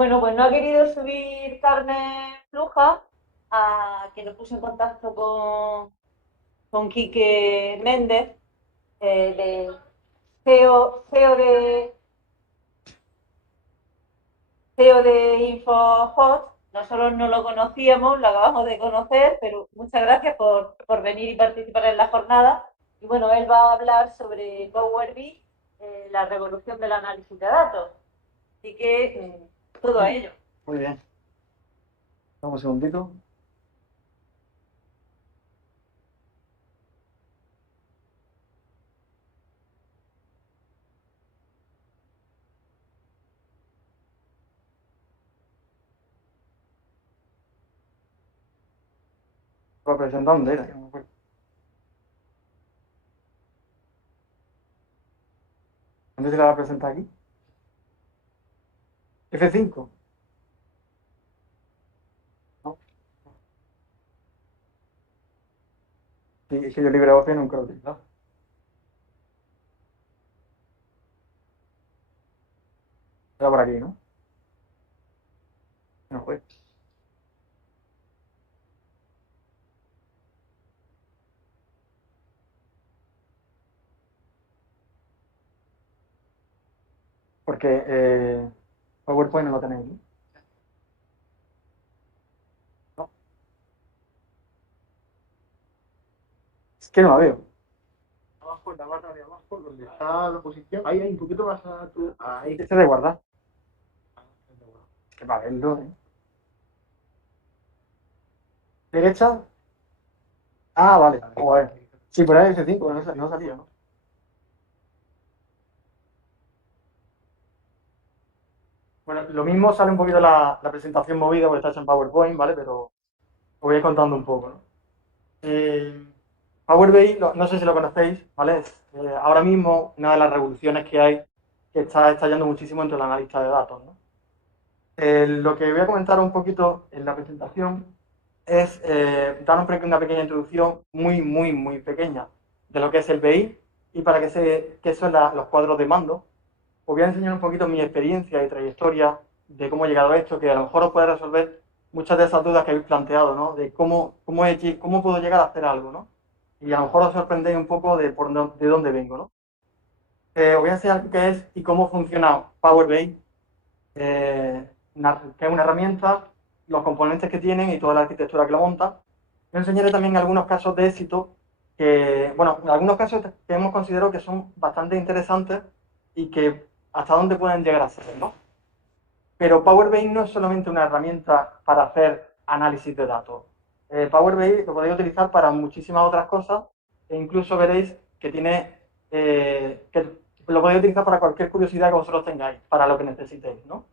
Bueno, pues no ha querido subir carne fluja, que lo puse en contacto con Quique Méndez, de CEO de InfoHot. Nosotros no lo conocíamos, lo acabamos de conocer, pero muchas gracias por venir y participar en la jornada. Y bueno, él va a hablar sobre Power BI, la revolución del análisis de datos. Así que todo a ello. Muy bien, vamos un segundito. ¿Estaba presentando? Era, que no me acuerdo. ¿Dónde se la va a presentar aquí? F5. ¿No? Sí, es que yo LibreOffice nunca lo he utilizado. Era por aquí, ¿no? No fue. Porque PowerPoint no lo tenéis, ¿no? No, es que no la veo. Abajo, en la barra de abajo, donde está la posición, ahí, un poquito más a tu. Ahí. Este de guardar. Es que para verlo, ¿eh? ¿Derecha? Ah, vale. Joder. Sí, por ahí F5, no, no salía, ¿no? Bueno, lo mismo sale un poquito la presentación movida porque está hecha en PowerPoint, ¿vale? Pero os voy a ir contando un poco, ¿no? Eh, Power BI, no sé si lo conocéis, ¿vale? Es ahora mismo una de las revoluciones que hay que está estallando muchísimo entre los analistas de datos, ¿no? Lo que voy a comentar un poquito en la presentación es dar una pequeña introducción muy pequeña de lo que es el BI y para qué son los cuadros de mando. Os voy a enseñar un poquito mi experiencia y trayectoria de cómo he llegado a esto, que a lo mejor os puede resolver muchas de esas dudas que habéis planteado, ¿no? De cómo puedo llegar a hacer algo, ¿no? Y a lo mejor os sorprendéis un poco de dónde vengo, ¿no? Os voy a enseñar qué es y cómo funciona Power BI, que es una herramienta, los componentes que tienen y toda la arquitectura que lo monta. Os enseñaré también algunos casos de éxito bueno, algunos casos que hemos considerado que son bastante interesantes y que hasta dónde pueden llegar a ser, ¿no? Pero Power BI no es solamente una herramienta para hacer análisis de datos. Power BI lo podéis utilizar para muchísimas otras cosas e incluso veréis que que lo podéis utilizar para cualquier curiosidad que vosotros tengáis, para lo que necesitéis, ¿no?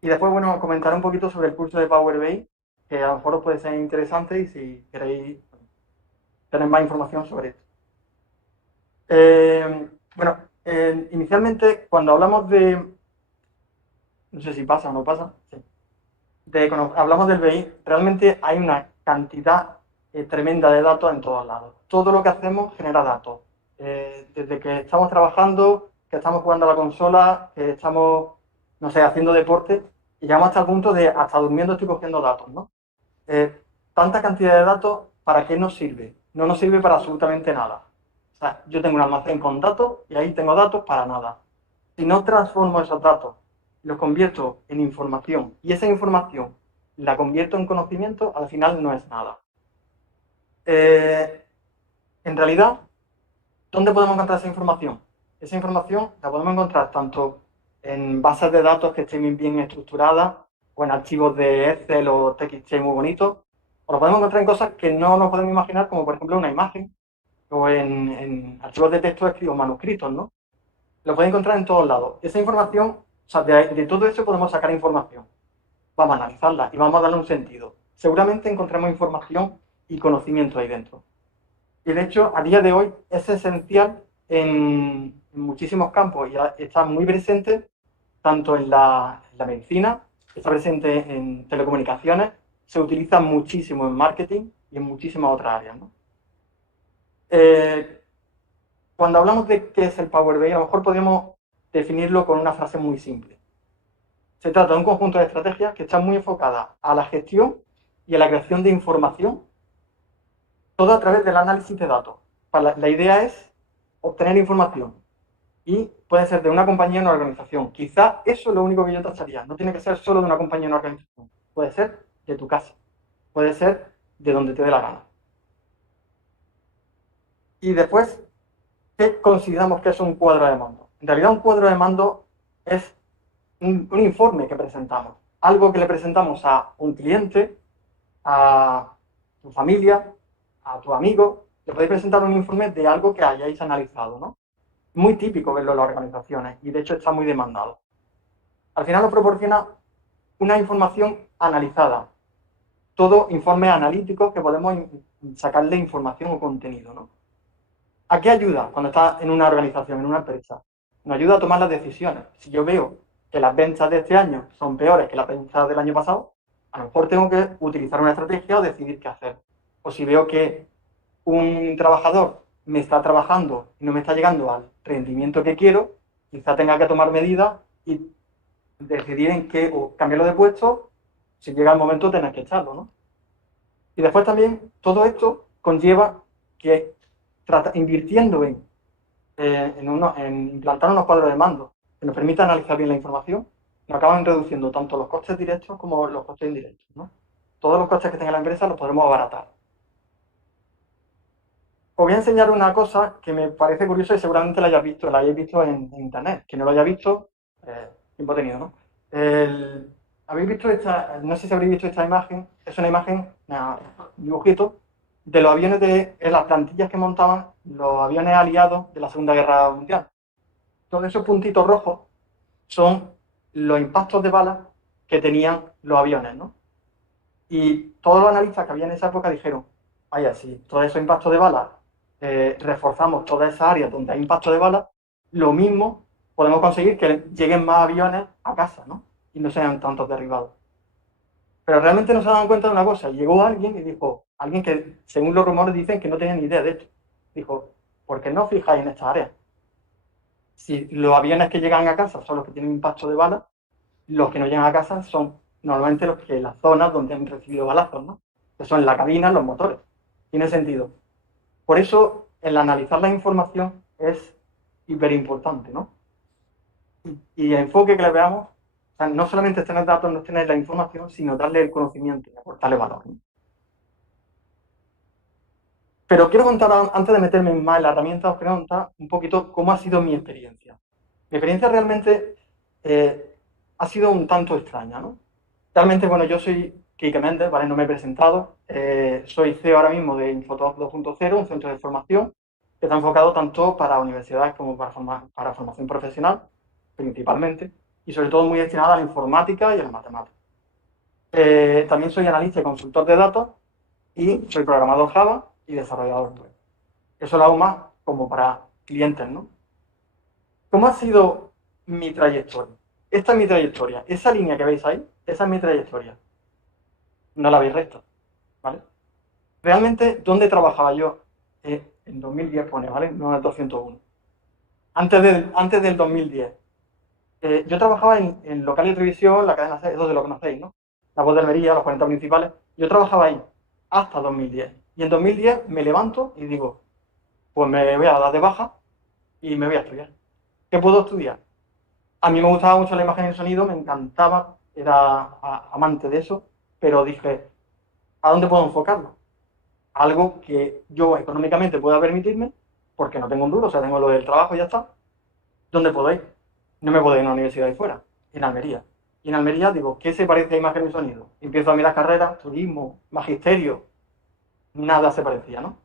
Y después, bueno, comentar un poquito sobre el curso de Power BI, que a lo mejor os puede ser interesante y si queréis tener más información sobre esto. Bueno, inicialmente, cuando hablamos no sé si pasa o no pasa, sí, cuando hablamos del BI, realmente hay una cantidad tremenda de datos en todos lados. Todo lo que hacemos genera datos. Desde que estamos trabajando, que estamos jugando a la consola, que estamos, no sé, haciendo deporte, y llegamos hasta el punto de hasta durmiendo estoy cogiendo datos, ¿no? Eh, Tanta cantidad de datos, ¿para qué nos sirve? No nos sirve para absolutamente nada. O sea, yo tengo un almacén con datos y ahí tengo datos para nada. Si no transformo esos datos, los convierto en información y esa información la convierto en conocimiento, al final no es nada. Eh, en realidad, ¿dónde podemos encontrar esa información? Esa información la podemos encontrar tanto en bases de datos que estén bien estructuradas o en archivos de Excel o TXT muy bonitos, o lo podemos encontrar en cosas que no nos podemos imaginar, como por ejemplo una imagen, o en archivos de texto escritos, manuscritos, ¿no? Lo podéis encontrar en todos lados. Esa información, o sea, de todo eso podemos sacar información. Vamos a analizarla y vamos a darle un sentido. Seguramente encontremos información y conocimiento ahí dentro. Y de hecho, a día de hoy es esencial en muchísimos campos y está muy presente tanto en la medicina, está presente en telecomunicaciones, se utiliza muchísimo en marketing y en muchísimas otras áreas, ¿no? Eh, Cuando hablamos de qué es el Power BI, a lo mejor podemos definirlo con una frase muy simple. Se trata de un conjunto de estrategias que están muy enfocadas a la gestión y a la creación de información, todo a través del análisis de datos. La idea es obtener información y puede ser de una compañía o una organización. Quizá eso es lo único que yo tacharía. No tiene que ser solo de una compañía o una organización. Puede ser de tu casa. Puede ser de donde te dé la gana. Y después, ¿qué consideramos que es un cuadro de mando? En realidad, un cuadro de mando es un informe que presentamos. Algo que le presentamos a un cliente, a tu familia, a tu amigo. Le podéis presentar un informe de algo que hayáis analizado, ¿no? Muy típico verlo en las organizaciones y de hecho está muy demandado. Al final nos proporciona una información analizada, todo informes analíticos que podemos sacarle información o contenido, ¿no? ¿A qué ayuda cuando estás en una organización, en una empresa? Nos ayuda a tomar las decisiones. Si yo veo que las ventas de este año son peores que las ventas del año pasado, a lo mejor tengo que utilizar una estrategia o decidir qué hacer. O si veo que un trabajador me está trabajando y no me está llegando al rendimiento que quiero, quizá tenga que tomar medidas y decidir en qué, o cambiarlo de puesto, si llega el momento de tener que echarlo, ¿no? Y después también todo esto conlleva que invirtiendo en implantar unos cuadros de mando que nos permitan analizar bien la información, nos acaban reduciendo tanto los costes directos como los costes indirectos, ¿no? Todos los costes que tenga la empresa los podremos abaratar. Os voy a enseñar una cosa que me parece curiosa y seguramente la hayáis visto en internet. Quien no lo haya visto, tiempo tenido, ¿no? ¿Habéis visto esta? No sé si habréis visto esta imagen. Es una imagen, un dibujito, de los aviones las plantillas que montaban los aviones aliados de la Segunda Guerra Mundial. Todos esos puntitos rojos son los impactos de balas que tenían los aviones, ¿no? Y todos los analistas que había en esa época dijeron, vaya, si todos esos impactos de balas reforzamos toda esa área donde hay impacto de balas, lo mismo podemos conseguir que lleguen más aviones a casa, ¿no? Y no sean tantos derribados. Pero realmente no se dan cuenta de una cosa. Llegó alguien y dijo, alguien que según los rumores dicen que no tenía ni idea de esto, dijo, ¿por qué no os fijáis en estas áreas? Si los aviones que llegan a casa son los que tienen impacto de balas, los que no llegan a casa son normalmente los que las zonas donde han recibido balazos, ¿no? Que son la cabina, los motores. Tiene sentido. Por eso, el analizar la información es hiper importante, ¿no? Y el enfoque que le veamos, o sea, no solamente es tener datos, no es tener la información, sino darle el conocimiento y aportarle valor, ¿no? Pero quiero contar, antes de meterme más en la herramienta, os quiero contar un poquito cómo ha sido mi experiencia. Mi experiencia realmente ha sido un tanto extraña, ¿no? Realmente, bueno, yo soy Quique Méndez, ¿vale? No me he presentado. Soy CEO ahora mismo de Infotop 2.0, un centro de formación que está enfocado tanto para universidades como para formación profesional, principalmente, y sobre todo muy destinado a la informática y a la matemática. También soy analista y consultor de datos y soy programador Java y desarrollador web. Eso lo hago más como para clientes, ¿no? ¿Cómo ha sido mi trayectoria? Esta es mi trayectoria. Esa línea que veis ahí, esa es mi trayectoria. No la veis recta, ¿vale? Realmente, ¿dónde trabajaba yo? En 2010 pone, ¿vale? No en el 201. Antes del 2010. Yo trabajaba en local de televisión, la cadena C, eso se lo conocéis, ¿no? La Voz de Almería, los 40 principales. Yo trabajaba ahí hasta 2010. Y en 2010 me levanto y digo, pues me voy a dar de baja y me voy a estudiar. ¿Qué puedo estudiar? A mí me gustaba mucho la imagen y el sonido, me encantaba, era amante de eso, pero dije, ¿a dónde puedo enfocarlo? Algo que yo económicamente pueda permitirme, porque no tengo un duro, o sea, tengo lo del trabajo y ya está. ¿Dónde puedo ir? No me puedo ir a una universidad de fuera, en Almería. Y en Almería digo, ¿qué se parece a imagen y sonido? Empiezo a mirar carreras, turismo, magisterio, nada se parecía, ¿no?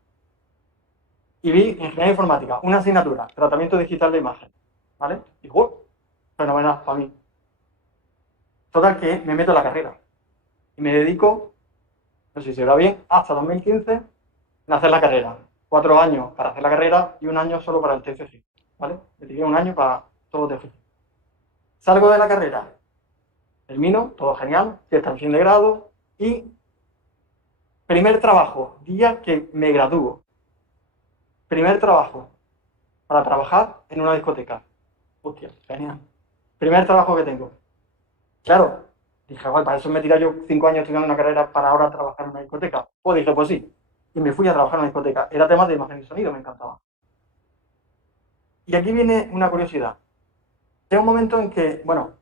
Y vi ingeniería informática, una asignatura, tratamiento digital de imagen, ¿vale? Y digo, fenomenal para mí. Total que me meto en la carrera y me dedico, no sé si será bien, hasta 2015 en hacer la carrera. 4 años para hacer la carrera y un año solo para el TFG, ¿vale? Dediqué un año para todo el TFG. Salgo de la carrera, termino, todo genial, fiesta en fin de grado y primer trabajo, día que me gradúo. Primer trabajo para trabajar en una discoteca. Hostia, genial. Primer trabajo que tengo. Claro, dije, "Guay, para eso me tiré yo 5 años estudiando una carrera para ahora trabajar en una discoteca". Pues dije, pues sí. Y me fui a trabajar en una discoteca. Era tema de imagen y sonido, me encantaba. Y aquí viene una curiosidad. Llega un momento en que, bueno,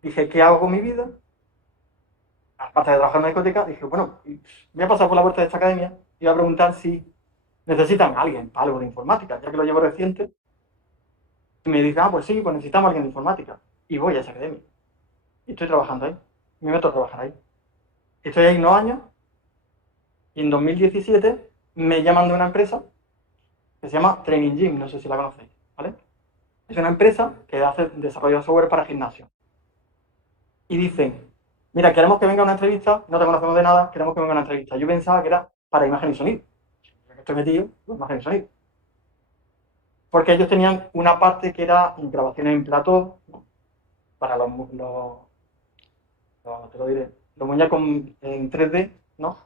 dije, ¿qué hago con mi vida? Aparte de trabajar en una discoteca, dije, bueno, voy a pasar por la puerta de esta academia y voy a preguntar si necesitan a alguien para algo de informática, ya que lo llevo reciente. Y me dicen, pues sí, pues necesitamos a alguien de informática. Y voy a esa academia. Y estoy trabajando ahí. Me meto a trabajar ahí. Estoy ahí unos años y en 2017 me llaman de una empresa que se llama Training Gym, no sé si la conocéis, ¿vale? Es una empresa que hace desarrollo de software para gimnasio. Y dicen, mira, queremos que venga una entrevista, no te conocemos de nada, queremos que venga una entrevista. Yo pensaba que era para imagen y sonido. Estoy metido, pues, imagen y sonido. Porque ellos tenían una parte que era grabaciones en plató, ¿no? Para te lo diré, los muñecos en 3D, ¿no?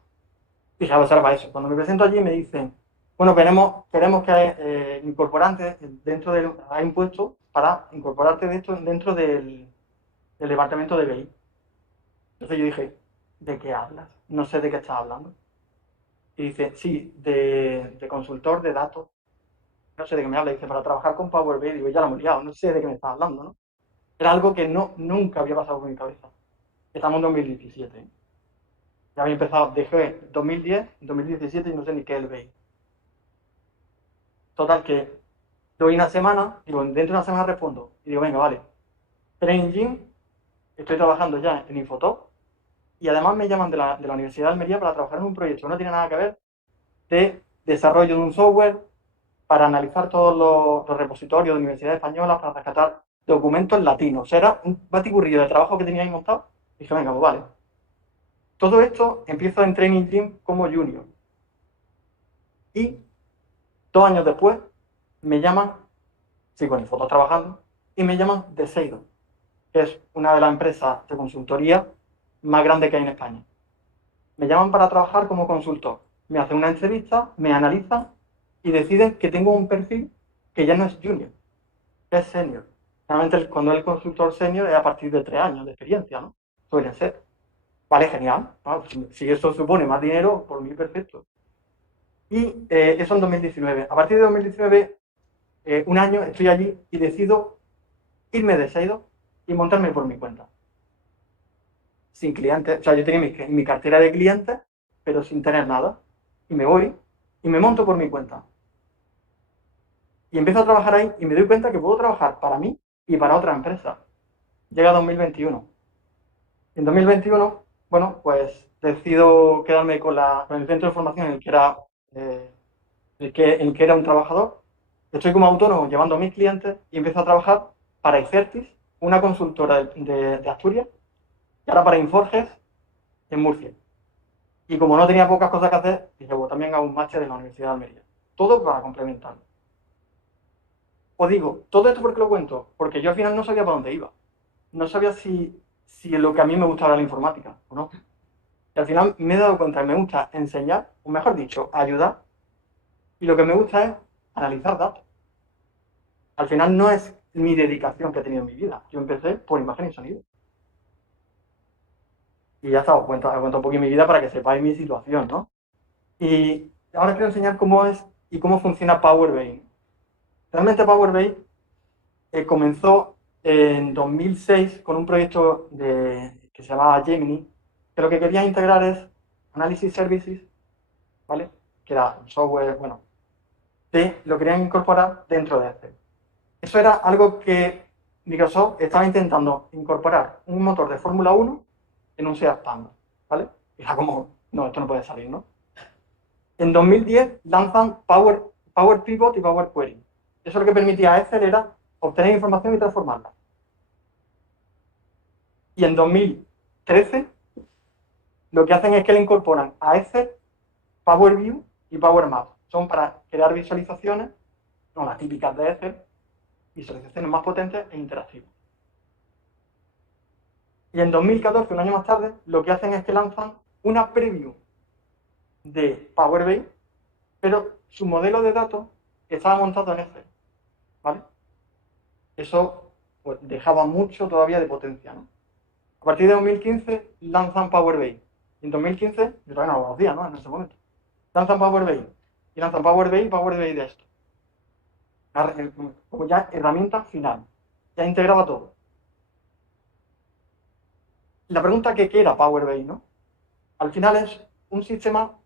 Y ya será para eso. Cuando me presento allí me dicen, bueno, queremos que incorporarte dentro del, hay un puesto para incorporarte dentro del departamento de BI. Entonces yo dije, ¿de qué hablas? No sé de qué estás hablando. Y dice, sí, de consultor de datos. No sé de qué me habla. Dice, para trabajar con Power BI. Digo, ya lo hemos liado, no sé de qué me estás hablando, ¿no? Era algo que nunca había pasado por mi cabeza. Estamos en 2017, ¿eh? Ya había empezado, dejé 2010, 2017 y no sé ni qué es el BI. Total, que doy una semana, digo, dentro de una semana respondo. Y digo, venga, vale. Training Gym, estoy trabajando ya en Infotop. Y además me llaman de la Universidad de Almería para trabajar en un proyecto que no tiene nada que ver de desarrollo de un software para analizar todos los repositorios de universidades españolas para rescatar documentos latinos. Era un batiburrillo de trabajo que tenía ahí montado. Y dije, venga, pues vale. Todo esto empiezo en Training Gym como junior. Y 2 años después me llaman, sigo en fotos trabajando, y me llaman de Seido, que es una de las empresas de consultoría más grandes que hay en España. Me llaman para trabajar como consultor. Me hacen una entrevista, me analizan y deciden que tengo un perfil que ya no es junior, que es senior. Realmente cuando el consultor senior es a partir de 3 años de experiencia, ¿no? Suele ser. Vale, genial. Bueno, si eso supone más dinero, por mí perfecto. Y eso en 2019. A partir de 2019, un año, estoy allí y decido irme de Seido y montarme por mi cuenta. Sin clientes. O sea, yo tenía mi cartera de clientes, pero sin tener nada. Y me voy y me monto por mi cuenta. Y empiezo a trabajar ahí y me doy cuenta que puedo trabajar para mí y para otra empresa. Llega 2021. En 2021, bueno, pues decido quedarme con el centro de formación en el que era, eh, en el que era un trabajador. Estoy como autónomo llevando a mis clientes y empiezo a trabajar para Icertis, una consultora de Asturias, y ahora para Inforges en Murcia. Y como no tenía pocas cosas que hacer, dije, pues también hago un máster en la Universidad de Almería. Todo para complementarlo. Os digo, todo esto porque lo cuento, porque yo al final no sabía para dónde iba. No sabía si lo que a mí me gustaba era la informática o no. Y al final me he dado cuenta que me gusta enseñar, o mejor dicho, ayudar, y lo que me gusta es analizar datos. Al final no es mi dedicación que he tenido en mi vida. Yo empecé por imagen y sonido. Y ya está, os cuento un poquito mi vida para que sepáis mi situación, ¿no? Y ahora quiero enseñar cómo es y cómo funciona Power BI. Realmente Power BI comenzó en 2006 con un proyecto que se llamaba Gemini, que lo que quería integrar es Analysis Services, ¿vale? Que era un software, bueno, que lo querían incorporar dentro de Excel. Eso era algo que Microsoft estaba intentando incorporar un motor de Fórmula 1 en un SEAT Panda, ¿vale? Y era como, no, esto no puede salir, ¿no? En 2010 lanzan Power Pivot y Power Query. Eso lo que permitía a Excel era obtener información y transformarla. Y en 2013 lo que hacen es que le incorporan a Excel Power View y Power Maps. Son para crear visualizaciones, no las típicas de Excel, visualizaciones más potentes e interactivas. Y en 2014, un año más tarde, lo que hacen es que lanzan una preview de Power BI, pero su modelo de datos estaba montado en Excel, ¿vale? Eso pues, dejaba mucho todavía de potencia, ¿no? partir de 2015 lanzan Power BI. Y en 2015, yo todavía no lo conocía, ¿no? En ese momento. Lanzan Power BI. Y lanzan Power BI de esto. Como ya herramienta final. Ya integraba todo. La pregunta que ¿qué era Power BI, no? Al final es un sistema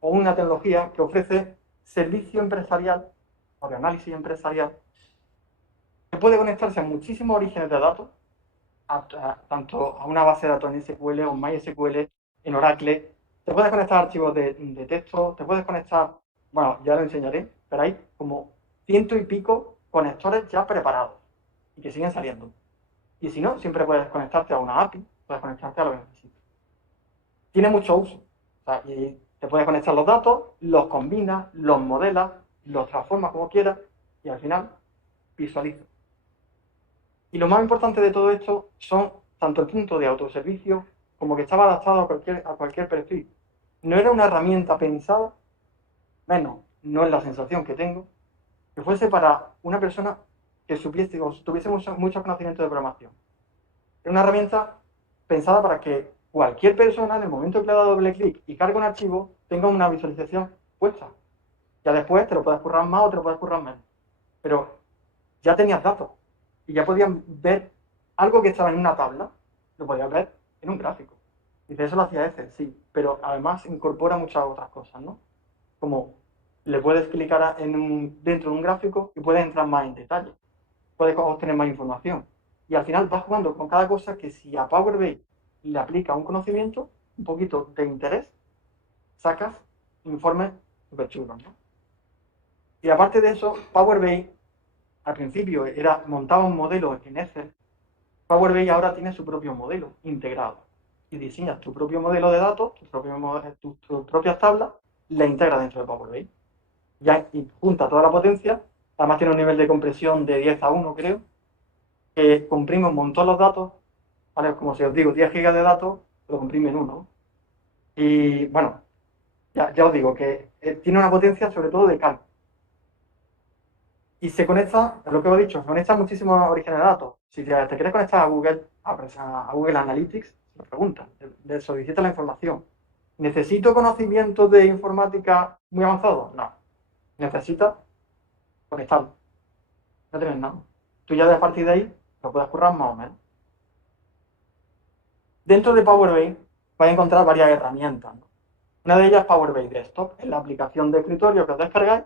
o una tecnología que ofrece servicio empresarial o de análisis empresarial que puede conectarse a muchísimos orígenes de datos, tanto a una base de datos en SQL o en MySQL, en Oracle. Te puedes conectar a archivos de texto, te puedes conectar, bueno, ya lo enseñaré, pero hay como 100 y pico conectores ya preparados y que siguen saliendo. Y si no, siempre puedes conectarte a una API, puedes conectarte a lo que necesites. Tiene mucho uso. O sea, y te puedes conectar los datos, los combinas, los modelas, los transformas como quieras y al final visualizas. Y lo más importante de todo esto son tanto el punto de autoservicio como que estaba adaptado a cualquier perfil. No era una herramienta pensada, menos, no es la sensación que tengo, que fuese para una persona que supiese o tuviese muchos conocimientos de programación. Era una herramienta pensada para que cualquier persona, en el momento que le da doble clic y carga un archivo, tenga una visualización puesta. Ya después te lo puedes currar más o te lo puedes currar menos. Pero ya tenías datos y ya podían ver algo que estaba en una tabla, lo podías ver en un gráfico. Dice, eso lo hacía Excel, sí, pero además incorpora muchas otras cosas, ¿no? Como le puedes clicar dentro de un gráfico y puedes entrar más en detalle, puedes obtener más información. Y al final vas jugando con cada cosa que si a Power BI le aplica un conocimiento, un poquito de interés, sacas informes súper chulos, ¿no? Y aparte de eso, Power BI al principio montaba un modelo en Excel. Power BI ahora tiene su propio modelo integrado. Y diseñas tu propio modelo de datos, tus propias tablas, la integras dentro de Power BI. Ya y junta toda la potencia, además tiene un nivel de compresión de 10:1, creo, que comprime un montón los datos, ¿vale? Como si os digo, 10 gigas de datos, lo comprime en uno. Y bueno, ya os digo que tiene una potencia sobre todo de cálculo. Y se conecta, es lo que os he dicho, se conecta a muchísimos orígenes de datos. Si te quieres conectar a Google Analytics, te preguntan, le solicitas la información. ¿Necesito conocimiento de informática muy avanzado? No. Necesitas conectarlo. No tienes nada. Tú ya de partir de ahí lo puedes currar más o menos. Dentro de Power BI vais a encontrar varias herramientas, ¿no? Una de ellas es Power BI Desktop, es la aplicación de escritorio que os descargáis,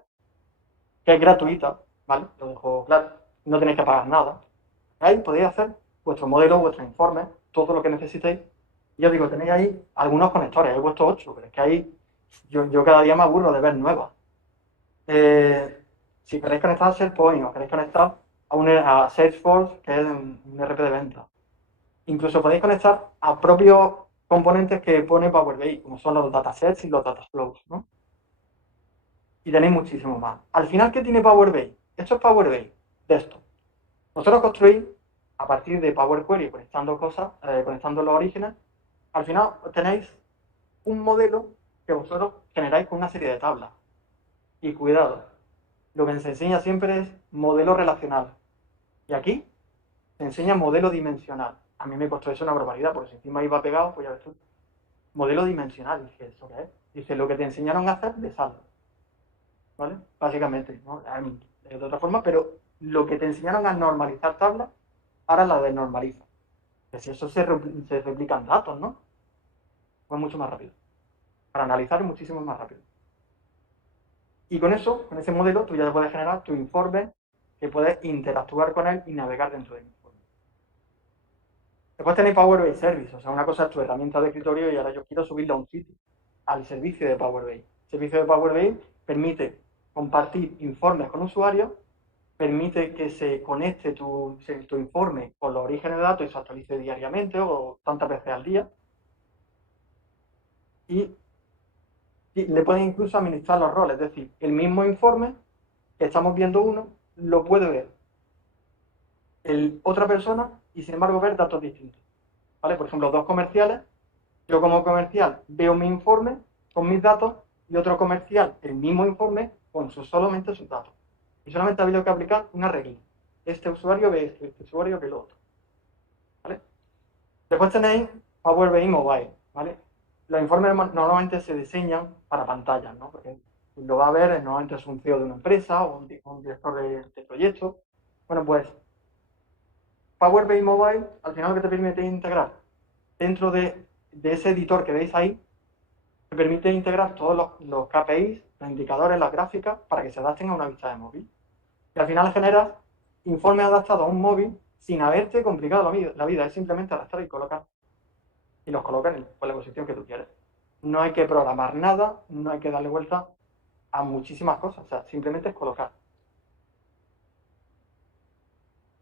que es gratuita, ¿vale? Lo dejo claro, no tenéis que pagar nada. Ahí podéis hacer vuestro modelo, vuestros informes, todo lo que necesitéis. Y os digo, tenéis ahí algunos conectores, he puesto 8, pero es que ahí yo cada día me aburro de ver nuevas. Si queréis conectar a SharePoint o queréis conectar a Salesforce, que es un RP de venta. Incluso podéis conectar a propios componentes que pone Power BI, como son los datasets y los dataflows, ¿no? Y tenéis muchísimo más. Al final, ¿qué tiene Power BI? Esto es Power BI, de esto. Vosotros construís a partir de Power Query, conectando cosas, conectando los orígenes. Al final tenéis un modelo que vosotros generáis con una serie de tablas. Y cuidado, lo que se enseña siempre es modelo relacional. Y aquí se enseña modelo dimensional. A mí me costó eso una barbaridad, porque si encima iba pegado, pues ya ves tú. Modelo dimensional, dije, ¿eso qué es? Dice, lo que te enseñaron a hacer de saldo. ¿Vale? Básicamente, ¿no? De otra forma, pero lo que te enseñaron a normalizar tablas, ahora la desnormaliza. Que si eso se replican datos, ¿no? Pues mucho más rápido. Para analizar es muchísimo más rápido. Y con eso, con ese modelo, tú ya puedes generar tu informe, que puedes interactuar con él y navegar dentro del informe. Después tenéis Power BI Service, o sea, una cosa es tu herramienta de escritorio y ahora yo quiero subirla a un sitio, al servicio de Power BI. El servicio de Power BI permite compartir informes con usuarios, permite que se conecte tu informe con los orígenes de datos y se actualice diariamente o tantas veces al día. Y le pueden incluso administrar los roles, es decir, el mismo informe que estamos viendo uno, lo puede ver otra persona y sin embargo ver datos distintos. ¿Vale? Por ejemplo, dos comerciales, yo como comercial veo mi informe con mis datos y otro comercial el mismo informe con solamente sus datos. Y solamente ha habido que aplicar una regla. Este usuario ve esto, este usuario ve lo otro. ¿Vale? Después tenéis Power BI Mobile, ¿vale? Los informes normalmente se diseñan para pantallas, ¿no? Porque lo va a ver, normalmente es un CEO de una empresa o un director de proyecto. Bueno, pues Power BI Mobile al final lo que te permite es integrar dentro de ese editor que veis ahí, te permite integrar todos los KPIs, los indicadores, las gráficas, para que se adapten a una vista de móvil. Y al final generas informes adaptados a un móvil sin haberte complicado la vida, es simplemente arrastrar y colocar. Y los coloca en la posición que tú quieres. No hay que programar nada, no hay que darle vuelta a muchísimas cosas, o sea, simplemente es colocar.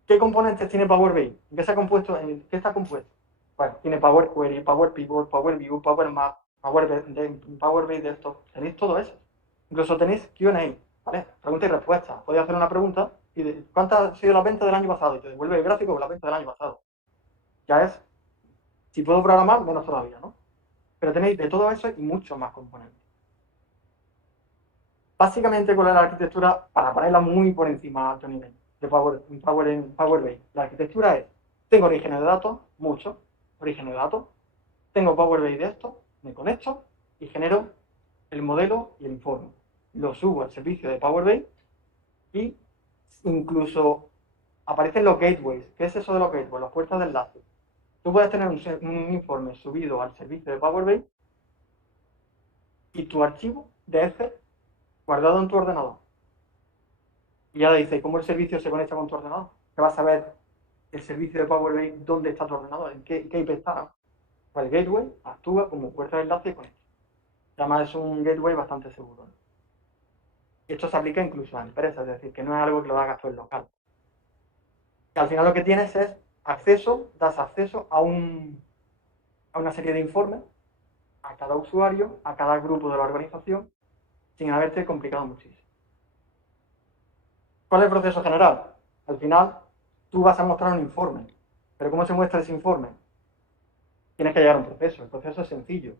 ¿Qué componentes tiene Power BI? ¿Qué está compuesto? Bueno, tiene Power Query, Power Pivot, Power View, Power Map, Power BI Desktop. Tenéis todo eso. Incluso tenéis Q&A, ¿vale? Pregunta y respuesta. Podéis hacer una pregunta y ¿cuánta ha sido la venta del año pasado? Y te devuelve el gráfico con la venta del año pasado. Ya es, si puedo programar, menos todavía, ¿no? Pero tenéis de todo eso y muchos más componentes. Básicamente, ¿cuál es la arquitectura? Para ponerla muy por encima a alto nivel de Power BI. La arquitectura es, tengo orígenes de datos, muchos orígenes de datos, tengo Power BI de esto, me conecto y genero el modelo y el informe. Lo subo al servicio de Power BI y incluso aparecen los gateways. ¿Qué es eso de los gateways? Las puertas de enlace. Tú puedes tener un informe subido al servicio de Power BI y tu archivo de Excel guardado en tu ordenador. Y ya le dice, ¿cómo el servicio se conecta con tu ordenador? ¿Qué vas a ver el servicio de Power BI dónde está tu ordenador? ¿En qué IP está? Pues el gateway actúa como puerta de enlace y conecta. Además es un gateway bastante seguro, ¿no? Y esto se aplica incluso a empresas, es decir, que no es algo que lo hagas tú en local. Y al final lo que tienes es das acceso a una serie de informes a cada usuario, a cada grupo de la organización, sin haberte complicado muchísimo. ¿Cuál es el proceso general? Al final, tú vas a mostrar un informe. ¿Pero cómo se muestra ese informe? Tienes que llegar a un proceso. El proceso es sencillo.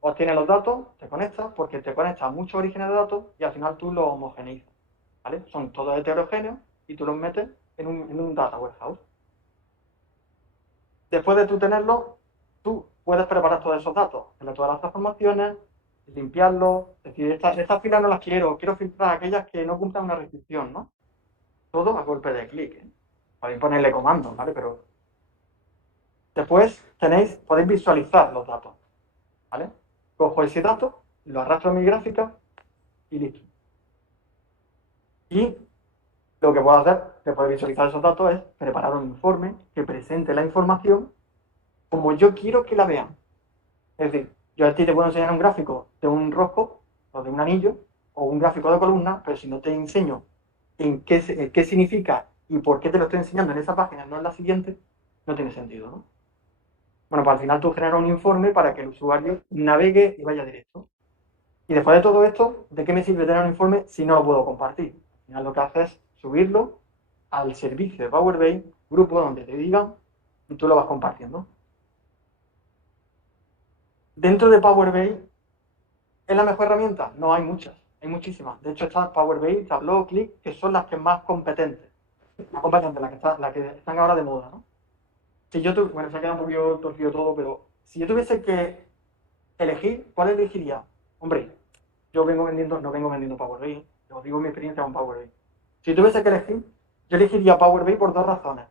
Obtienes los datos, te conectas, porque te conectas a muchos orígenes de datos y al final tú los homogeneizas, ¿vale? Son todos heterogéneos y tú los metes en un data warehouse. Después de tú tenerlo, tú puedes preparar todos esos datos, hacerle todas las transformaciones, limpiarlos, decir, estas filas no las quiero filtrar aquellas que no cumplan una restricción, ¿no? Todo a golpe de clic, ¿eh? Podéis ponerle comandos, ¿vale? Pero después podéis visualizar los datos, ¿vale? Cojo ese dato, lo arrastro a mi gráfica y listo. Y lo que puedo hacer después de visualizar esos datos es preparar un informe que presente la información como yo quiero que la vean. Es decir, yo a ti te puedo enseñar un gráfico de un rosco o de un anillo o un gráfico de columna, pero si no te enseño en qué significa y por qué te lo estoy enseñando en esa página, no en la siguiente, no tiene sentido, ¿no? Bueno, pues al final tú generas un informe para que el usuario navegue y vaya directo. Y después de todo esto, ¿de qué me sirve tener un informe si no lo puedo compartir? Al final lo que haces es subirlo al servicio de Power BI, grupo donde te digan, y tú lo vas compartiendo. Dentro de Power BI, ¿es la mejor herramienta? No, hay muchas, hay muchísimas. De hecho, está Power BI, Tableau, Click, que son las que más competentes. Las que están ahora de moda, ¿no? Bueno, se ha quedado un poquito torcido todo, pero si yo tuviese que elegir, ¿cuál elegiría? Hombre, no vengo vendiendo Power BI, os digo mi experiencia con Power BI. Si tuviese que elegir, yo elegiría Power BI por dos razones.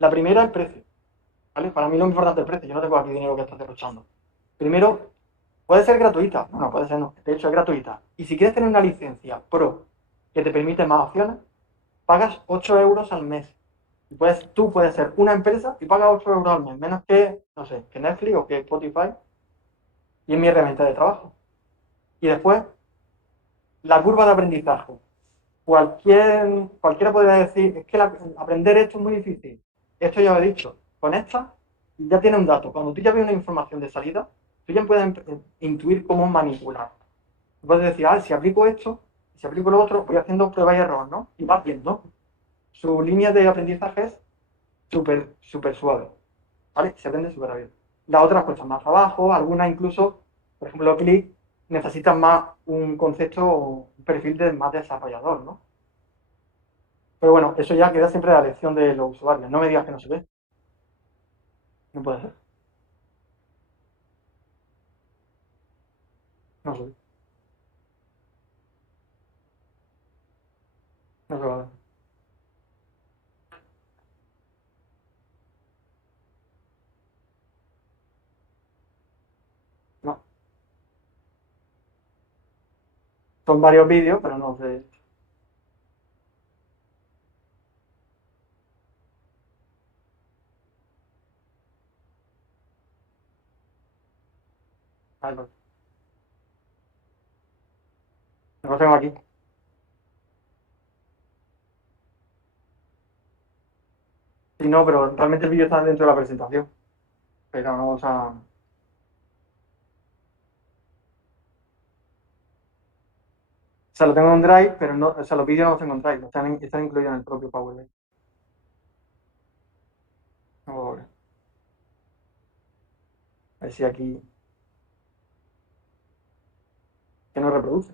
La primera, el precio, ¿vale? Para mí lo importante es el precio, yo no tengo aquí dinero que estar derrochando. Primero, puede ser gratuita, no, puede ser no, de hecho es gratuita. Y si quieres tener una licencia Pro que te permite más opciones, pagas 8 euros al mes. Y tú puedes ser una empresa y pagas 8 euros al mes, menos que, no sé, que Netflix o que Spotify, y es mi herramienta de trabajo. Y después, la curva de aprendizaje. Cualquiera podría decir, es que aprender esto es muy difícil. Esto ya lo he dicho, conectas y ya tienes un dato. Cuando tú ya ves una información de salida, tú ya puedes intuir cómo manipular. Puedes decir, si aplico esto, si aplico lo otro, voy haciendo prueba y error, ¿no? Y vas viendo. Su línea de aprendizaje es súper suave, ¿vale? Se aprende súper bien. Las otras cuestan más trabajo, algunas incluso, por ejemplo, Click, necesitan más un concepto, un perfil de más desarrollador, ¿no? Pero bueno, eso ya queda siempre a la elección de los usuarios. No me digas que no se ve. No puede ser. No sé. No sé, vale. No. Son varios vídeos, pero no sé. A ver, pues, lo tengo aquí. Sí, no, pero realmente el vídeo está dentro de la presentación. Pero no, o sea. O sea, lo tengo en un Drive, pero no, o sea, los vídeos no los tengo en Drive, están incluidos en el propio Power BI. A ver si aquí. Que no reproduce.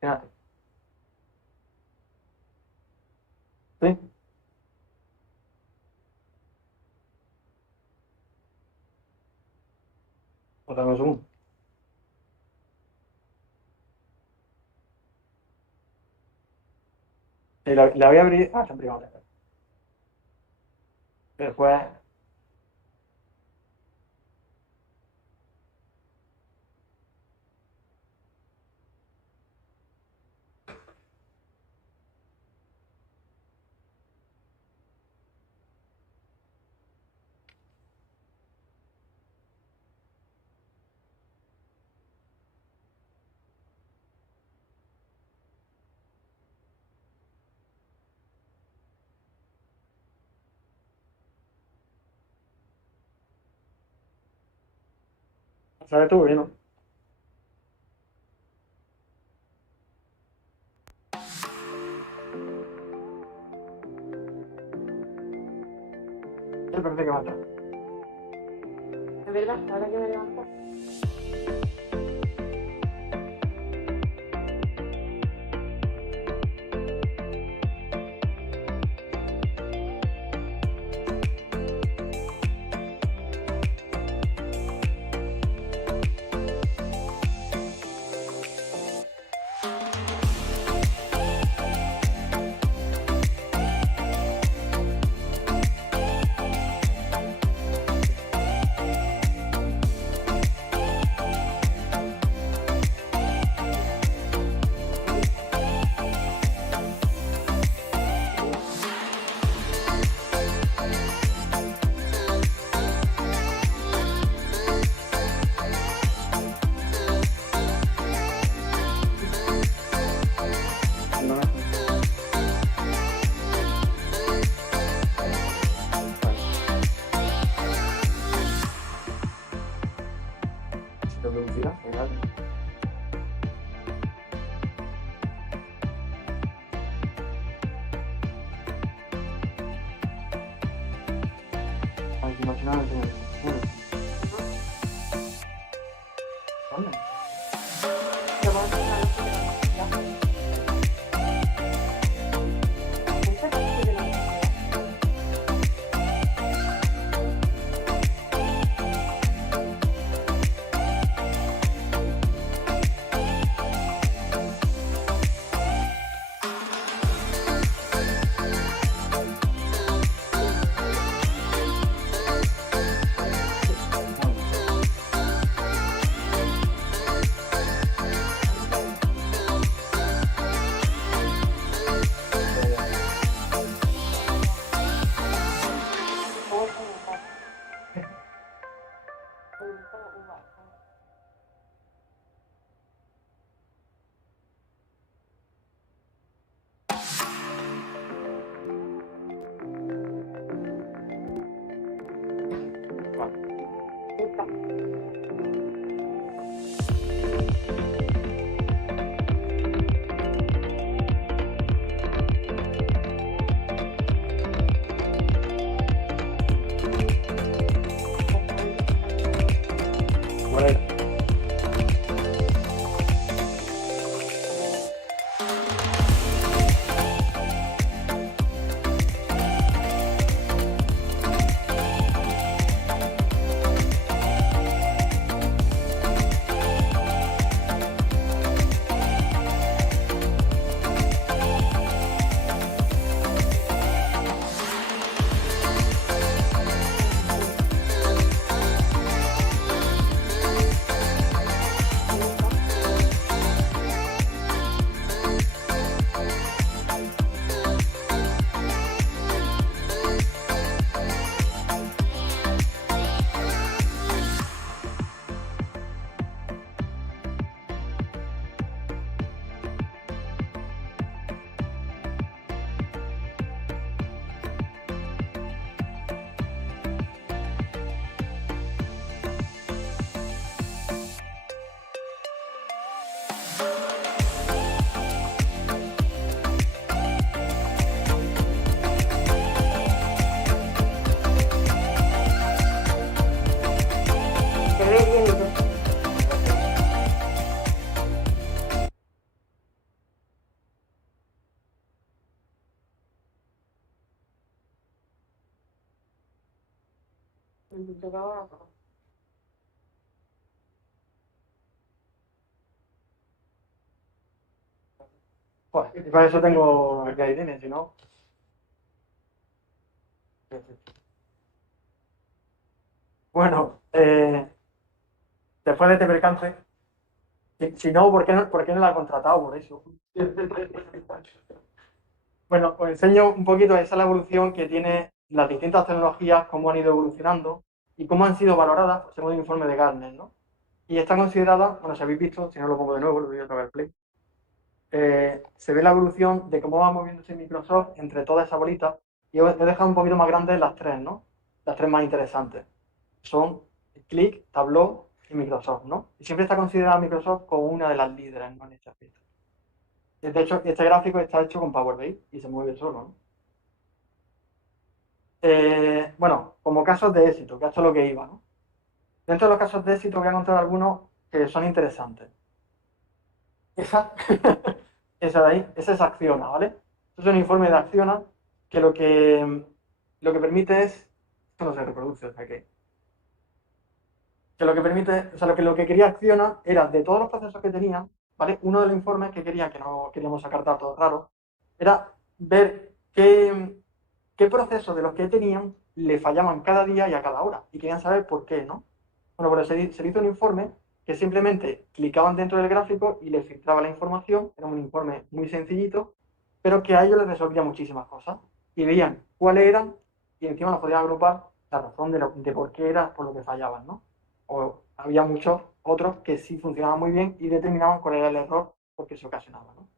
Fíjate. ¿Sí? O dame un segundo. Y la voy a abrir. Ah, está en privado. Después. ¿Sabes tú bien, no? Sí, parece que va a estar. Es verdad, ahora que me levanto. No, si lo producirá, pues vale. Ay, si no, si no, no tengo. ¿Dónde? Lo vamos a hacer a la Esta parte de la música. Joder, y para eso tengo el guidelines, si no. Bueno, después de este percance, si no, por qué no la ha contratado? Por eso. Bueno, os enseño un poquito, esa es la evolución que tiene las distintas tecnologías, cómo han ido evolucionando y cómo han sido valoradas según el informe de Gartner, ¿no? Y está considerada, bueno, si habéis visto, si no lo pongo de nuevo, lo voy a tocar el play, se ve la evolución de cómo va moviéndose Microsoft entre toda esa bolita y os he dejado un poquito más grandes las tres, ¿no? Las tres más interesantes. Son Click, Tableau y Microsoft, ¿no? Y siempre está considerada Microsoft como una de las líderes, ¿no? En este aspecto. De hecho, este gráfico está hecho con Power BI y se mueve solo, ¿no? Bueno, como casos de éxito, que esto es lo que iba, ¿no? Dentro de los casos de éxito voy a contar algunos que son interesantes. Esa, esa de ahí, esa es Acciona, ¿vale? Esto es un informe de Acciona que lo que permite es, esto no se reproduce, o sea que lo que permite, o sea, lo que quería Acciona era de todos los procesos que tenían, ¿vale? Uno de los informes que quería, que no queríamos sacar datos raros, era ver qué procesos de los que tenían le fallaban cada día y a cada hora, y querían saber por qué, ¿no? Bueno, pues se le hizo un informe que simplemente clicaban dentro del gráfico y les filtraba la información, era un informe muy sencillito, pero que a ellos les resolvía muchísimas cosas, y veían cuáles eran, y encima los podían agrupar la razón de por qué era por lo que fallaban, ¿no? O había muchos otros que sí funcionaban muy bien y determinaban cuál era el error porque se ocasionaba, ¿no?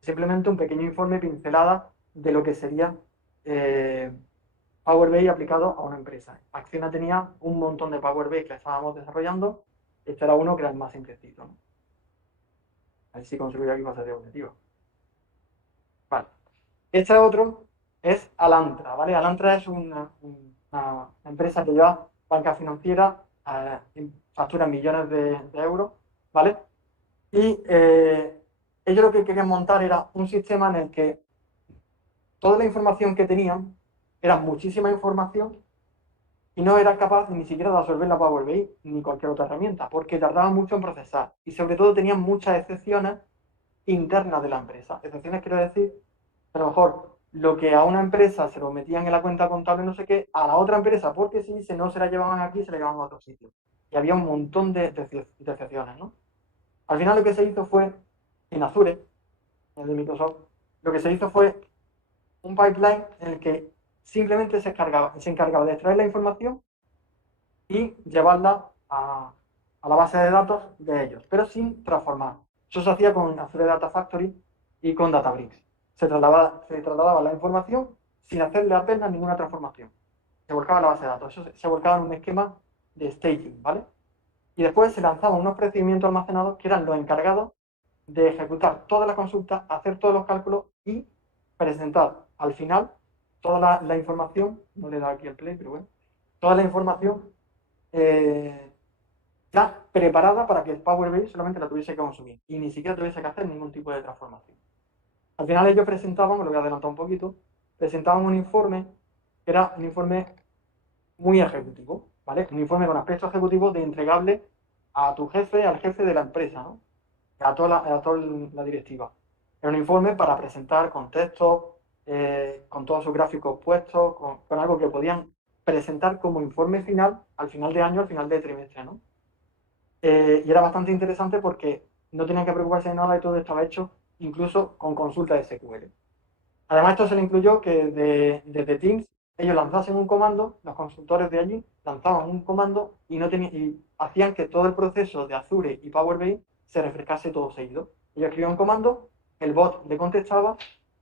Simplemente un pequeño informe pincelada de lo que sería Power BI aplicado a una empresa. Acciona tenía un montón de Power BI que estábamos desarrollando. Este era uno que era el más simplecito, ¿no? A ver si consigo aquí cosas de objetivo. Vale. Este otro es Alantra, ¿vale? Alantra es una empresa que lleva banca financiera, factura millones de euros, ¿vale? Y ellos lo que querían montar era un sistema en el que toda la información que tenían era muchísima información y no era capaz ni siquiera de absorber la Power BI ni cualquier otra herramienta, porque tardaba mucho en procesar y sobre todo tenían muchas excepciones internas de la empresa. Excepciones quiero decir, a lo mejor lo que a una empresa se lo metían en la cuenta contable no sé qué, a la otra empresa, porque si no se la llevaban aquí, se la llevaban a otro sitio. Y había un montón de excepciones, ¿no? Al final lo que se hizo fue, en Azure, el de Microsoft, lo que se hizo fue un pipeline en el que simplemente se encargaba de extraer la información y llevarla a la base de datos de ellos, pero sin transformar. Eso se hacía con Azure Data Factory y con Databricks. Se trasladaba la información sin hacerle apenas ninguna transformación. Se volcaba a la base de datos. Eso se volcaba en un esquema de staging, ¿vale? Y después se lanzaban unos procedimientos almacenados que eran los encargados de ejecutar todas las consultas, hacer todos los cálculos y presentar al final toda la información, no le da aquí el play, pero bueno, toda la información ya preparada para que el Power BI solamente la tuviese que consumir y ni siquiera tuviese que hacer ningún tipo de transformación. Al final ellos presentaban, me lo voy a adelantar un poquito, presentaban un informe que era un informe muy ejecutivo, ¿vale? Un informe con aspecto ejecutivo de entregable a tu jefe, al jefe de la empresa, ¿no? A toda la directiva. Era un informe para presentar con textos, con todos sus gráficos puestos, con algo que podían presentar como informe final al final de año, al final de trimestre, ¿no? Y era bastante interesante porque no tenían que preocuparse de nada y todo estaba hecho incluso con consulta de SQL. Además, esto se le incluyó que desde Teams ellos lanzasen un comando, los consultores de allí lanzaban un comando y hacían que todo el proceso de Azure y Power BI se refrescase todo seguido. Ellos escribían un comando, el bot le contestaba,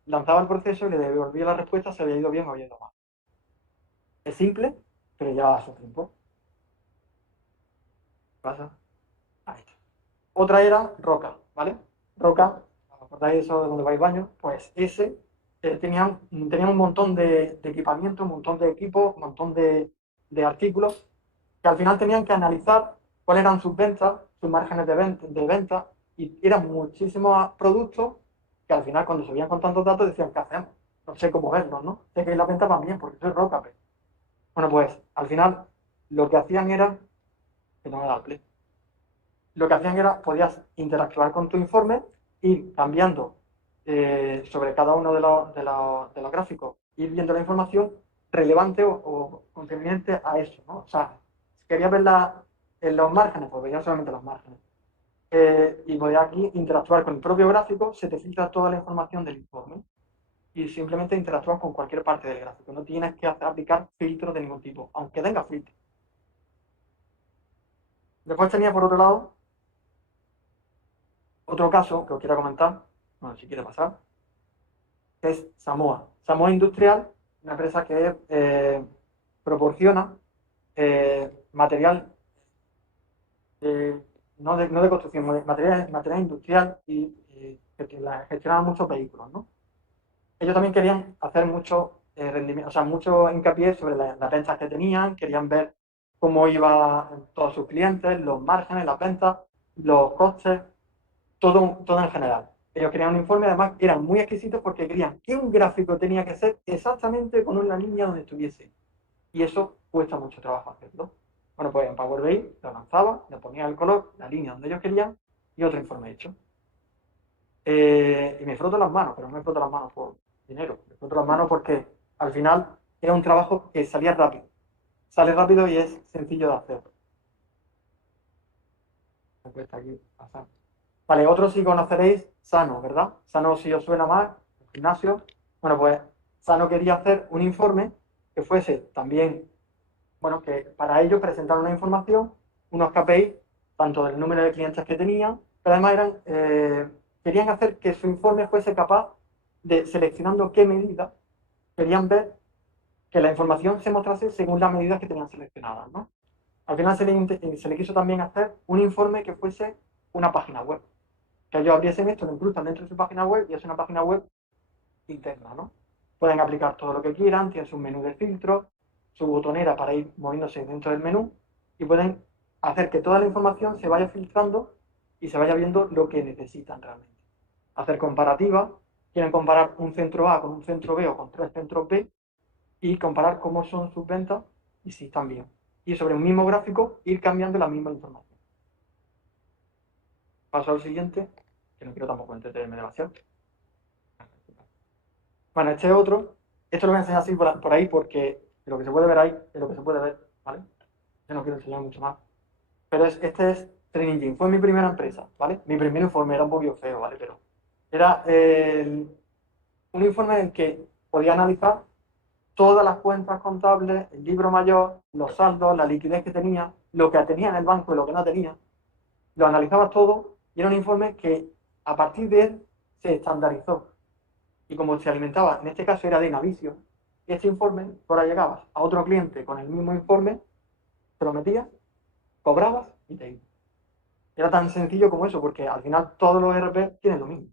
lanzaba el proceso y le devolvía la respuesta si había ido bien o había ido mal. Es simple, pero lleva su tiempo. ¿Qué pasa? Ahí está. Otra era Roca, ¿vale? Roca, ¿os acordáis de eso de donde vais baño? Pues ese tenían un montón de equipamiento, un montón de equipos, un montón de artículos que al final tenían que analizar cuáles eran sus ventas, sus márgenes de venta y eran muchísimos productos que al final cuando se veían con tantos datos decían, ¿qué hacemos? No sé cómo verlos, ¿no? Sé que las ventas van bien porque soy Roca, pero... Bueno, pues al final lo que hacían era, que no me da el play, lo que hacían era, podías interactuar con tu informe, ir cambiando sobre cada uno de los gráficos, ir viendo la información relevante o concerniente a eso, ¿no? O sea, si querías verla en los márgenes, pues veías solamente los márgenes. Y podías aquí interactuar con el propio gráfico, se te filtra toda la información del informe y simplemente interactúas con cualquier parte del gráfico. No tienes que aplicar filtros de ningún tipo, aunque tenga filtros. Después tenía, por otro lado, otro caso que os quiero comentar, bueno, si quiere pasar, que es Samoa. Samoa Industrial, una empresa que proporciona material, no de construcción, material industrial y que gestionaba muchos vehículos, ¿no? Ellos también querían hacer mucho rendimiento, o sea, mucho hincapié sobre las ventas que tenían, querían ver cómo iban todos sus clientes, los márgenes, las ventas, los costes, todo en general. Ellos querían un informe, además eran muy exquisitos porque querían que un gráfico tenía que ser exactamente con una línea donde estuviese. Y eso cuesta mucho trabajo hacerlo. Bueno, pues en Power BI lo lanzaba, le ponía el color, la línea donde ellos querían y otro informe hecho. Y me froto las manos, pero no me froto las manos por dinero, me froto las manos porque al final era un trabajo que salía rápido. Sale rápido y es sencillo de hacer. Me cuesta aquí pasar. Vale, otro sí conoceréis, Sano, ¿verdad? Sano si os suena más, el gimnasio. Bueno, pues Sano quería hacer un informe que fuese también, bueno, que para ello presentaron una información, unos KPI, tanto del número de clientes que tenían, pero además querían hacer que su informe fuese capaz de, seleccionando qué medidas, querían ver que la información se mostrase según las medidas que tenían seleccionadas, ¿no? Al final se le quiso también hacer un informe que fuese una página web, que ellos abriesen esto, lo incrustan dentro de su página web y es una página web interna, ¿no? Pueden aplicar todo lo que quieran, tienen su menú de filtro, su botonera para ir moviéndose dentro del menú y pueden hacer que toda la información se vaya filtrando y se vaya viendo lo que necesitan realmente. Hacer comparativas, quieren comparar un centro A con un centro B o con tres centros B y comparar cómo son sus ventas y si están bien. Y sobre un mismo gráfico ir cambiando la misma información. Paso al siguiente, que no quiero tampoco entretenerme demasiado. Bueno, este otro, esto lo voy a enseñar así por ahí porque lo que se puede ver ahí es lo que se puede ver, ¿vale? Yo no quiero enseñar mucho más. Pero este es Trainingin, fue mi primera empresa, ¿vale? Mi primer informe era un poquito feo, ¿vale? Pero era un informe en el que podía analizar todas las cuentas contables, el libro mayor, los saldos, la liquidez que tenía, lo que tenía en el banco y lo que no tenía. Lo analizabas todo y era un informe que a partir de él se estandarizó. Y como se alimentaba, en este caso era de Navision, este informe, ahora llegabas a otro cliente con el mismo informe, te lo metías, cobrabas y te ibas. Era tan sencillo como eso, porque al final todos los ERP tienen lo mismo.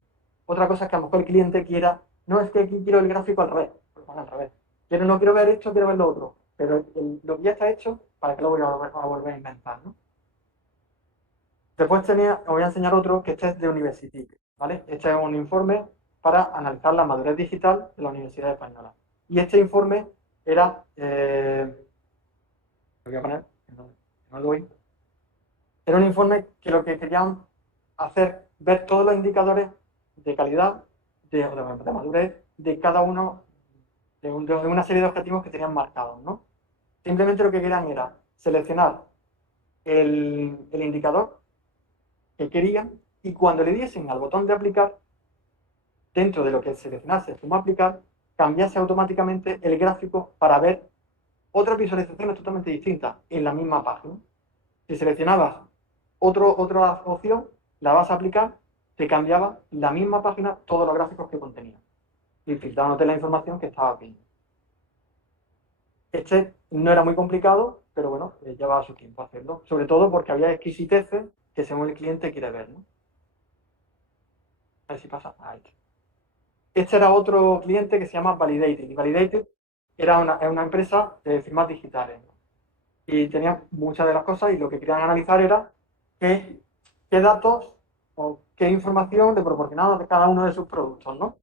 Otra cosa es que a lo mejor el cliente quiera, no es que aquí quiero el gráfico al revés, pues al revés. No quiero ver esto, quiero ver lo otro. Pero lo que ya está hecho, ¿para qué lo voy a volver a inventar? ¿No? Después os voy a enseñar otro que este es de University, ¿vale? Este es un informe para analizar la madurez digital de la Universidad Española. Y este informe era, lo voy a poner, no lo voy. Era un informe que lo que querían hacer, ver todos los indicadores de calidad, de madurez, de cada uno, de una serie de objetivos que tenían marcados, ¿no? Simplemente lo que querían era seleccionar el indicador que querían y cuando le diesen al botón de aplicar, dentro de lo que seleccionase como aplicar, cambiase automáticamente el gráfico para ver otras visualizaciones totalmente distintas en la misma página. Si seleccionabas otra opción, la vas a aplicar, te cambiaba la misma página todos los gráficos que contenía y filtrándote la información que estaba viendo. Este no era muy complicado, pero bueno, llevaba su tiempo hacerlo, sobre todo porque había exquisiteces que según el cliente quiere ver, ¿no? A ver si pasa. Ahí. Este era otro cliente que se llama Validated. Y Validated era una empresa de firmas digitales, ¿no? Y tenía muchas de las cosas y lo que querían analizar era qué datos o qué información le proporcionaba de cada uno de sus productos, ¿no?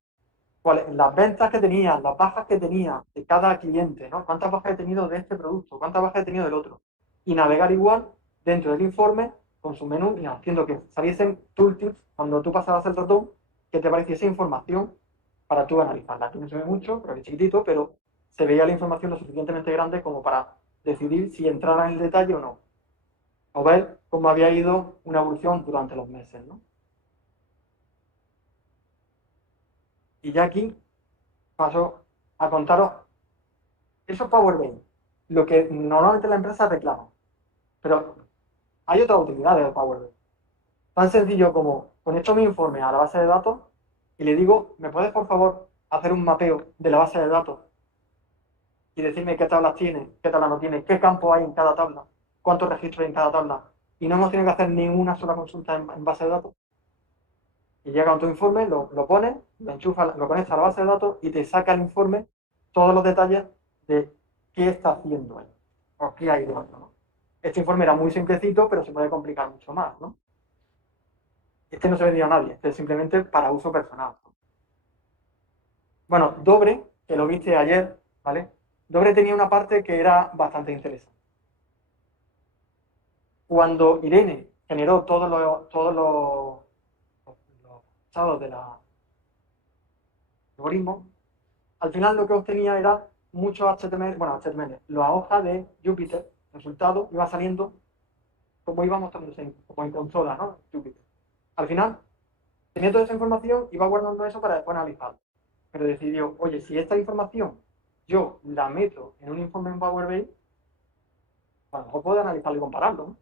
Las ventas que tenía, las bajas que tenía de cada cliente, ¿no? ¿Cuántas bajas he tenido de este producto? ¿Cuántas bajas he tenido del otro? y navegar igual dentro del informe con su menú y haciendo que saliesen tooltips cuando tú pasabas el ratón, que te apareciese información para tú analizarla. Aquí no se ve mucho, pero es chiquitito, pero se veía la información lo suficientemente grande como para decidir si entrara en el detalle o no. O ver cómo había ido una evolución durante los meses, ¿no? Y ya aquí paso a contaros, eso es Power BI, lo que normalmente la empresa reclama. Pero hay otras utilidades de Power BI. Tan sencillo como conecto mi informe a la base de datos y le digo, ¿me puedes por favor hacer un mapeo de la base de datos y decirme qué tablas tiene, qué tablas no tiene, qué campo hay en cada tabla, cuántos registros hay en cada tabla? Y no hemos tenido que hacer ninguna sola consulta en base de datos. Y llega con tu informe, lo pones, lo enchufas, lo conectas a la base de datos y te saca el informe todos los detalles de qué está haciendo él o qué hay dentro, ¿no? Este informe era muy simplecito, pero se puede complicar mucho más, ¿no? Este no se vendía a nadie, este es simplemente para uso personal. Bueno, Dobre, que lo viste ayer, ¿vale? Dobre tenía una parte que era bastante interesante. Cuando Irene generó los estados de la algoritmo, al final lo que obtenía era mucho HTML, bueno, HTML, la hoja de Jupyter, resultado, iba saliendo como iba mostrándose como en consola, ¿no? Jupyter. Al final, tenía toda esa información y iba guardando eso para después analizarlo. Pero decidió, oye, si esta información yo la meto en un informe en Power BI, a lo mejor puedo analizarlo y compararlo, ¿no?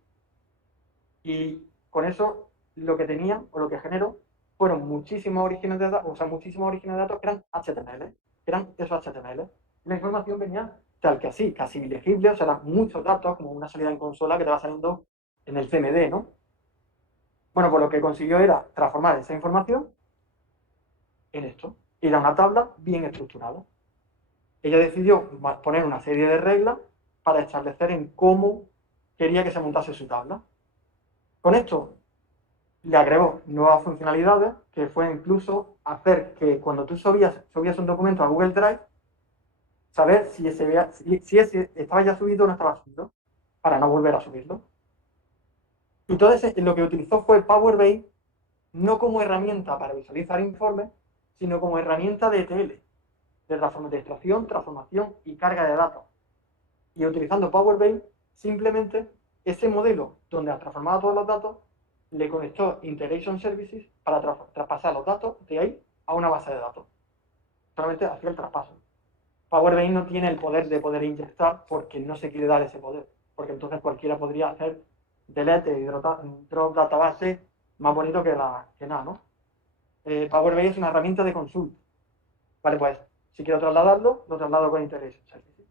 Y con eso lo que tenía o lo que generó fueron muchísimos orígenes de datos, o sea, muchísimos orígenes de datos que eran HTML, que eran esos HTML. La información venía tal que así, casi ilegible, o sea, eran muchos datos, como una salida en consola que te va saliendo en el CMD, ¿no? Bueno, pues lo que consiguió era transformar esa información en esto, y era una tabla bien estructurada. Ella decidió poner una serie de reglas para establecer en cómo quería que se montase su tabla. Con esto le agregó nuevas funcionalidades, que fue incluso hacer que cuando tú subías un documento a Google Drive, saber si ese estaba ya subido o no estaba subido, para no volver a subirlo. Y todo lo que utilizó fue Power BI, no como herramienta para visualizar informes, sino como herramienta de ETL, de extracción, transformación y carga de datos. Y utilizando Power BI, simplemente ese modelo donde transformaba todos los datos, le conectó Integration Services para traspasar los datos de ahí a una base de datos. Solamente hacía el traspaso. Power BI no tiene el poder de poder inyectar porque no se quiere dar ese poder. Porque entonces cualquiera podría hacer delete y drop database más bonito que nada, ¿no? Power BI es una herramienta de consulta. Vale, pues si quiero trasladarlo, lo traslado con Integration Services.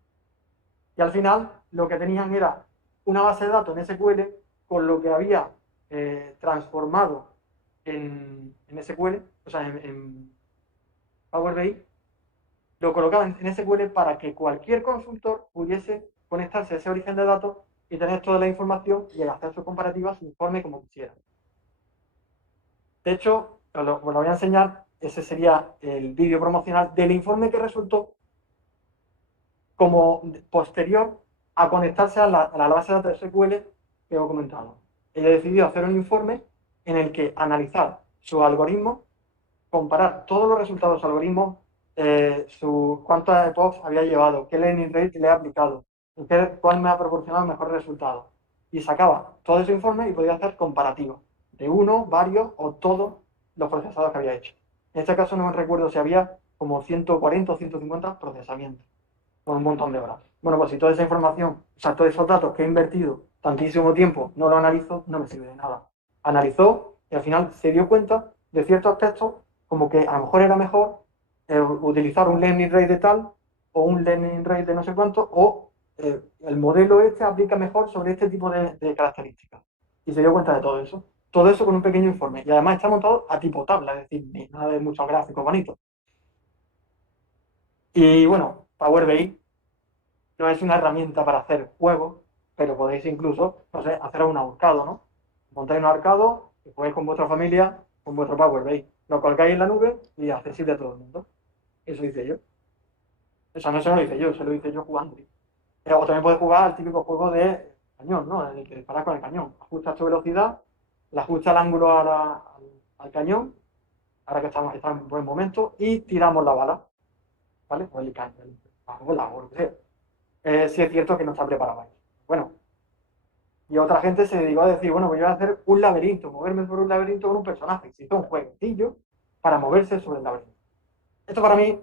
Y al final lo que tenían era una base de datos en SQL con lo que había transformado en SQL, o sea, en Power BI, lo colocaban en SQL para que cualquier consultor pudiese conectarse a ese origen de datos y tener toda la información y hacer sus comparativas, su informe como quisiera. De hecho, os lo voy a enseñar, ese sería el vídeo promocional del informe que resultó como posterior a conectarse a la base de datos SQL que he comentado. Ella decidió hacer un informe en el que analizar su algoritmo, comparar todos los resultados de su algoritmo, cuántas epochs había llevado, qué learning rate le ha aplicado, cuál me ha proporcionado mejores resultados. Y sacaba todo ese informe y podía hacer comparativos de uno, varios o todos los procesados que había hecho. En este caso no me recuerdo si había como 140 o 150 procesamientos con un montón de horas. Bueno, pues si toda esa información, o sea, todos esos datos que he invertido tantísimo tiempo, no lo analizo, no me sirve de nada. Analizó y al final se dio cuenta de ciertos aspectos, como que a lo mejor era mejor utilizar un learning rate de tal o un learning rate de no sé cuánto, o el modelo este aplica mejor sobre este tipo de características. Y se dio cuenta de todo eso. Todo eso con un pequeño informe. Y además está montado a tipo tabla, es decir, nada de muchos gráficos bonitos. Y bueno, Power BI no es una herramienta para hacer juegos, pero podéis incluso, no sé, hacer un ahorcado, ¿no? Montáis un ahorcado y jugáis con vuestra familia, con vuestro Power BI. Lo colgáis en la nube y accesible a todo el mundo. Eso hice yo. Eso no se lo hice yo, se lo hice yo jugando. O también puedes jugar al típico juego de cañón, ¿no? El que dispara con el cañón. Ajusta su velocidad, le ajusta el ángulo al cañón, ahora que está en buen momento, y tiramos la bala, ¿vale? O el cañón, la bola, o lo que sea. Sí es cierto que no está preparado ahí. Bueno, y otra gente se dedicó a decir, bueno, pues yo voy a hacer un laberinto, moverme por un laberinto con un personaje. Se hizo un jueguecillo para moverse sobre el laberinto. Esto para mí,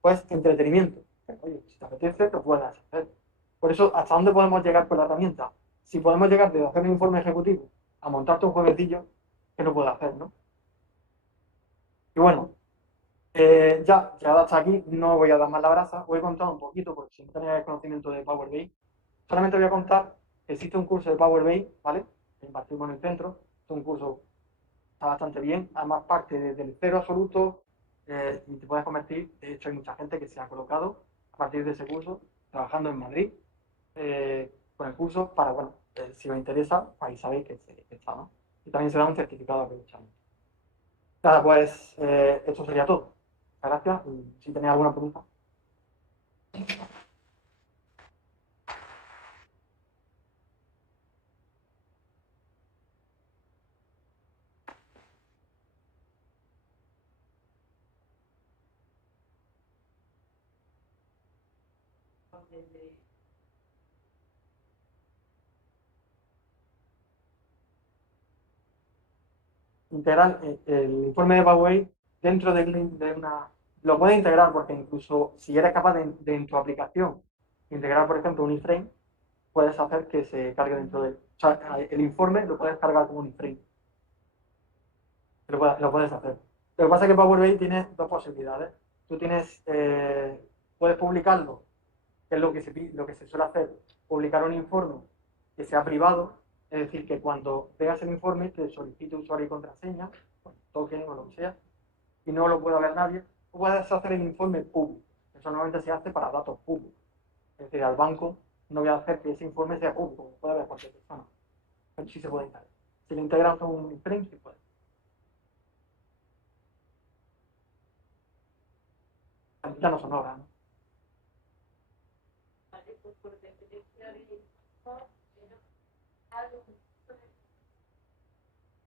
pues, entretenimiento. Oye, si te apetece, lo puedes hacer. Por eso, ¿hasta dónde podemos llegar con la herramienta? Si podemos llegar desde hacer un informe ejecutivo a montarte un jueguecillo, ¿qué no puedo hacer, no? Y bueno, ya hasta aquí no voy a dar más la brasa, voy a contar un poquito, porque si no tenéis conocimiento de Power BI, solamente voy a contar que existe un curso de Power BI, ¿vale? Que impartimos en el centro, es un curso está bastante bien, además parte desde el cero absoluto y te puedes convertir, de hecho hay mucha gente que se ha colocado a partir de ese curso, trabajando en Madrid con el curso para, bueno, si os interesa, ahí sabéis que está, ¿no? Y también se da un certificado de aprovechamiento. Nada, pues esto sería todo. Muchas gracias y si tenéis alguna pregunta. Integrar el informe de Power dentro de una... Lo puedes integrar porque incluso si eres capaz de en tu aplicación integrar, por ejemplo, un iframe, puedes hacer que se cargue dentro de él. O sea, el informe lo puedes cargar como un iframe. Lo puedes hacer. Lo que pasa es que Power BI tiene dos posibilidades. Tú puedes publicarlo, que es lo que se suele hacer, publicar un informe que sea privado, es decir, que cuando veas el informe te solicite usuario y contraseña, con token o lo que sea, y no lo pueda ver nadie. O puedes hacer el informe público. Eso normalmente se hace para datos públicos. Es decir, al banco no voy a hacer que ese informe sea público, como puede ver cualquier persona. Pero sí se puede integrar. Si lo integras con un frame, sí puede. Ya no son horas, ¿no? Vale, pues por definición